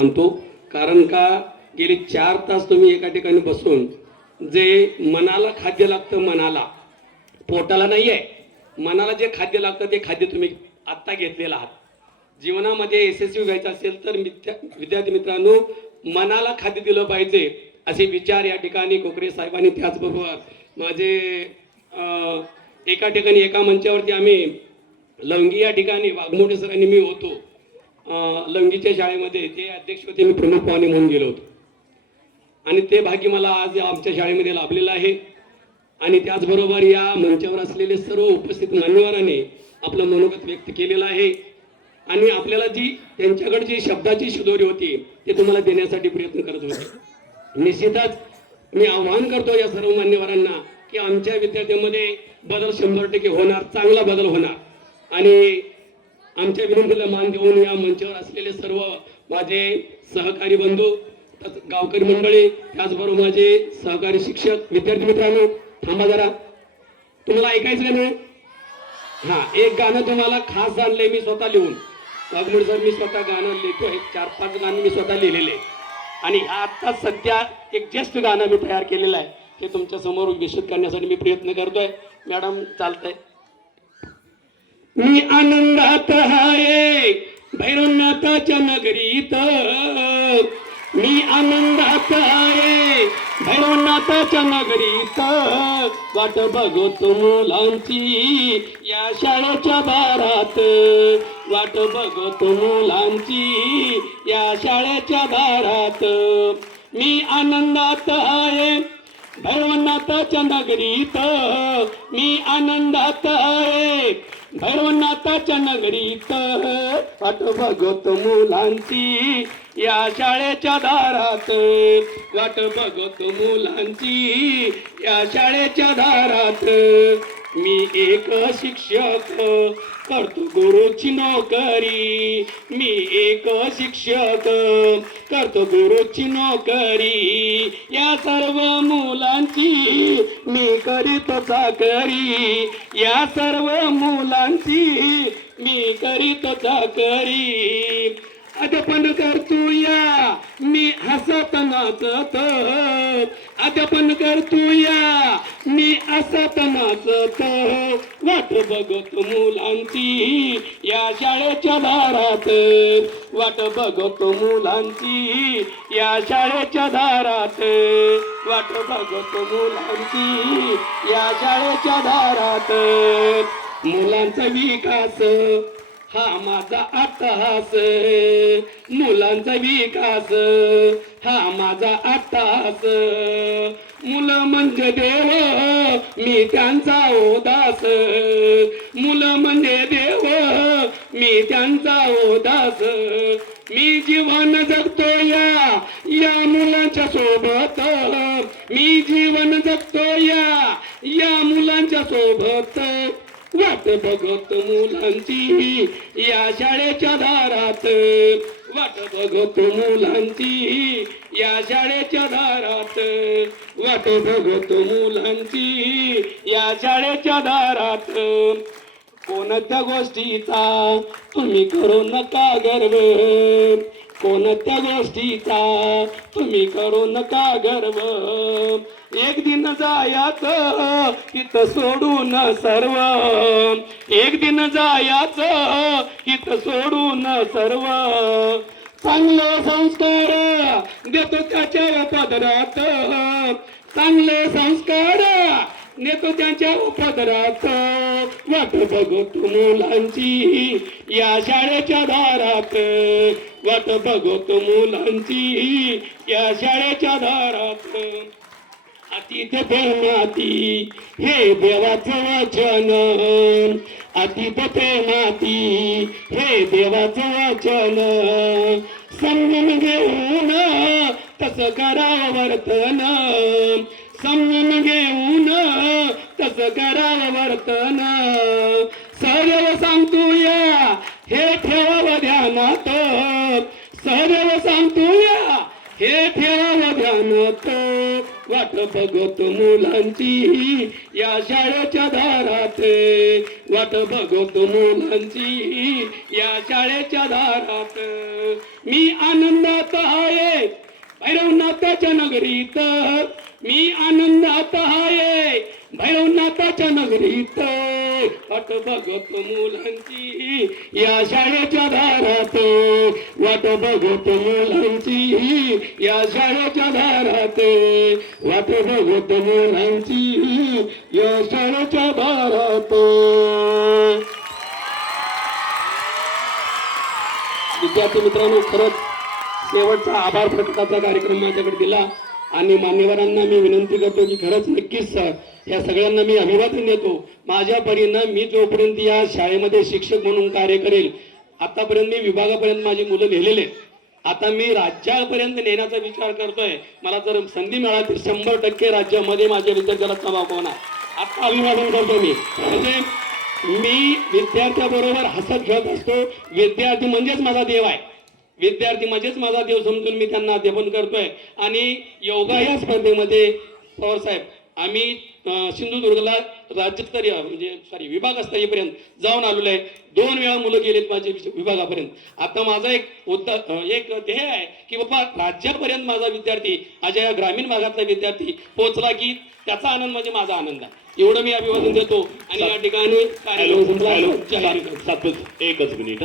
सांगतो. कारण का गेले चार तास तुम्ही एका ठिकाणी बसून जे मनाला खाद्य लागतं मनाला पोटाला नाही आहे मनाला जे खाद्य लागतं ते खाद्य तुम्ही आत्ता घेतलेलं आहात. जीवनामध्ये यशस्वी व्हायचं असेल तर मिथ्या विद्यार्थी मित्रांनो मनाला खाद्य दिलं पाहिजे असे विचार या ठिकाणी कोकरे साहेबांनी त्याचबरोबर माझे एका ठिकाणी एका मंचावरती आम्ही लवंगी या ठिकाणी वाघमोठे सरांनी मी होतो. लंगीच्या शाळेमध्ये ते अध्यक्ष होते मी प्रमुख पाहुणे म्हणून गेलो होतो. आणि ते भाग्य मला आज आमच्या शाळेमध्ये लाभलेलं आहे. आणि त्याचबरोबर या मंचावर असलेले सर्व उपस्थित मान्यवरांनी आपलं मनोगत व्यक्त केलेलं आहे. आणि आपल्याला जी त्यांच्याकडे जी शब्दाची शिदोरी होती ते तुम्हाला देण्यासाठी प्रयत्न करत होते. निश्चितच मी आव्हान करतो या सर्व मान्यवरांना की आमच्या विद्यार्थ्यांमध्ये बदल शंभर टक्के होणार चांगला बदल होणार. आणि आमच्या विनंतीला मान देऊन या मंचावर असलेले सर्व माझे सहकारी बंधू तस- गावकरी मंडळी त्याचबरोबर माझे सहकारी शिक्षक विद्यार्थी मित्रांनो थांबा जरा. तुम्हाला ऐकायचं का नाही? हा एक गाणं तुम्हाला खास जाणलंय मी स्वतः लिहून. वाघमोड सर मी स्वतः गाणं लिहितोय चार पाच गाणं मी स्वतः लिहिलेले. आणि आता आत्ता सध्या एक जस्ट गाणं मी तयार केलेलं आहे. ते तुमच्यासमोर विशेष करण्यासाठी मी प्रयत्न करतोय. मॅडम चालतंय. मी आनंदात आहे. भैरवनाथाच्या नगरीत. मी आनंदात आहे. भैरवनाथाच्या नगरीत. वाट बघतो मुलांची या शाळेच्या दारात वाट बघतो मुलांची या शाळेच्या दारात मी आनंदात आहे. भैरवनाथाच्या नगरीत. मी आनंदात आहे. भैरवनाथाच्या नगरीत पाठ बघत मुलांची या शाळेच्या दारात वाट बघत मुलांची या शाळेच्या दारात. मी एक शिक्षक करतो गुरुची नोकरी. मी एक शिक्षक करतो गुरुची नोकरी. या सर्व मुलांची मी करीत चाकरी. या सर्व मुलांची मी करीत चाकरी. अद्यापन करतोया मी हसत नाचत. अध्यापन करतोया हसत नाचत वाट बघत मुलांची. या शाळेच्या दारात वाट बघत मुलांची. या शाळेच्या दारात वाट बघत मुलांची. या शाळेच्या दारात मुलांचा विकास हा माझा अट्टहास मुलांचा विकास. हा माझा अट्टहास मुलं म्हणजे देव मी त्यांचा उदास. मुलं म्हणजे देव मी त्यांचा उदास. मी जीवन जगतो या या मुलांच्या सोबत. मी जीवन जगतो या या मुलांच्या सोबत. वाट बघत मुलांची या शाळेच्या दारात. वाट बघत मुलांची या शाळेच्या दारात. वाट बघत मुलांची या शाळेच्या दारात. कोणत्या गोष्टीचा तुम्ही करू नका गर्व? कोणत्या गोष्टीचा तुम्ही करू नका गर्व? एक दिन जायाचं तिथं सोडून सर्व. एक दिन जायाचं तिथं सोडून सर्व. चांगले संस्कार देतो त्याच्या पदरात चांगले संस्कार नेतो त्यांच्या उपदरात. वाट बघतो मुलांची या शाळेच्या दारात. वाट बघतो मुलांची या शाळेच्या दारात. अतिथ प्रेमाती हे देवाचं वचन. अतिथ प्रेमाती हे देवाचं वचन. समजून घेऊन तसं करावं वर्तन. समजून घेऊन तसं करावं वर्तन. सर्व सांगतो या हे ठेवावं ध्यानात. सर्व सांगतो या हे ठेवावं ध्यानात. वाट बघतो मुलांची. या शाळेच्या दारात. वाट बघतो मुलांची. या शाळेच्या दारात. मी आनंदात आहे. भैरवनाथाच्या नगरीत. मी आनंदात आहे. भैरवनाथाच्या नगरीत. वाट बघत मुलांची. या शाळेच्या दारात वाट बघत मुलांची. या शाळेच्या दारात वाट बघत मुलांची. या शाळेच्या दारात. विद्यार्थी मित्रांनो खरंच शेवटचा आभार प्रकटाचा कार्यक्रम माझ्याकडे दिला. आणि मान्यवरांना मी विनंती करतो की खरंच नक्कीच सर या सगळ्यांना मी अभिवादन देतो. माझ्या परीनं मी जोपर्यंत या शाळेमध्ये शिक्षक म्हणून कार्य करेल आतापर्यंत मी विभागापर्यंत माझी मुलं लिहिलेले आता मी राज्यापर्यंत नेण्याचा विचार करतोय. मला जर संधी मिळाली तर शंभर टक्के राज्यामध्ये माझ्या विद्यार्थ्याला समावेश होणार. आता अभिवादन करतो मी. म्हणजे मी विद्यार्थ्याबरोबर हसत खेळत असतो. विद्यार्थी म्हणजेच माझा देव आहे. विद्यार्थी म्हणजेच माझा देव समजून मी त्यांना अध्यापन करतोय. आणि योगा या स्पर्धेमध्ये पवार साहेब आम्ही सिंधुदुर्गला राज्यस्तरीय म्हणजे सॉरी विभागस्तरीयपर्यंत जाऊन आलेलो आहे. दोन वेळा मुलं गेलेत माझे विभागापर्यंत. आता माझा एक उद्दा एक ध्येय आहे की बाबा राज्यापर्यंत माझा विद्यार्थी माझ्या या ग्रामीण भागातला विद्यार्थी पोहोचला की त्याचा आनंद म्हणजे माझा आनंद आहे. एवढं मी अभिवादन देतो आणि या ठिकाणी एकच मिनिट.